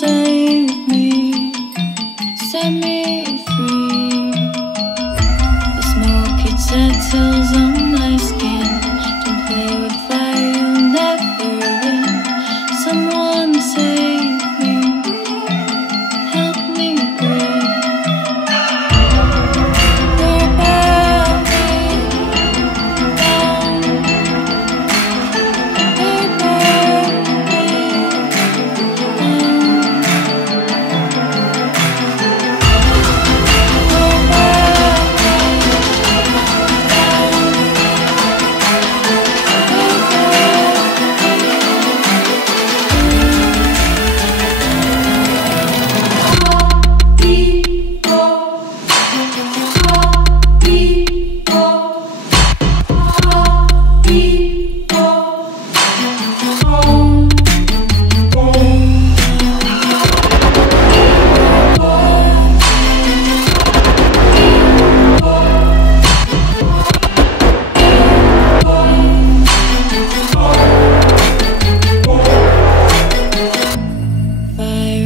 save me, set me free. The smoke, it settles on my skin. Don't play with fire, you'll never win. Someone save me, help me breathe. We're burning down, we're burning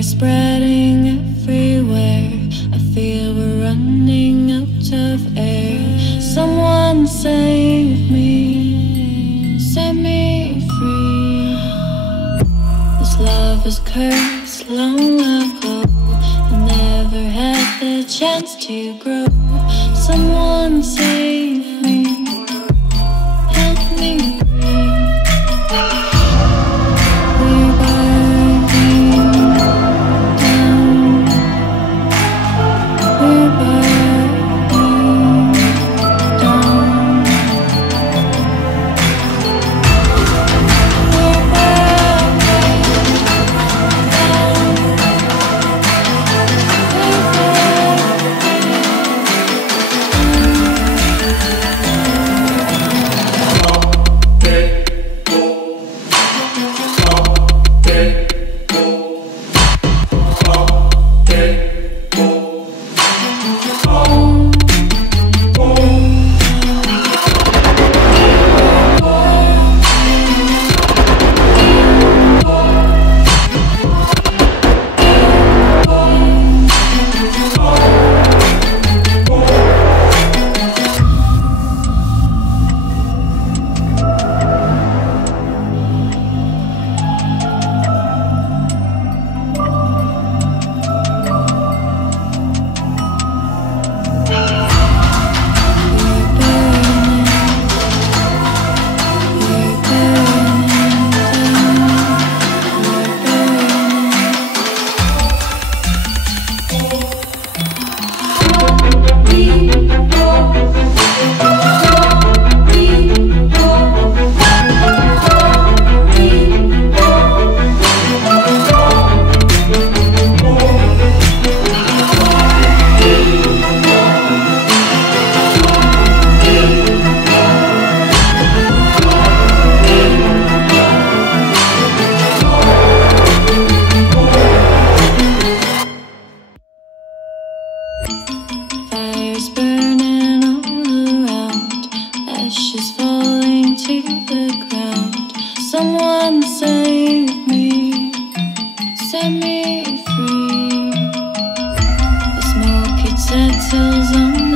spreading everywhere. I feel we're running out of air. Someone save me, set me free. This love is cursed long ago. I never had the chance to grow. Someone save me, help me breathe. Fires burning all around, ashes falling to the ground. Someone save me, set me free. The smoke, it settles on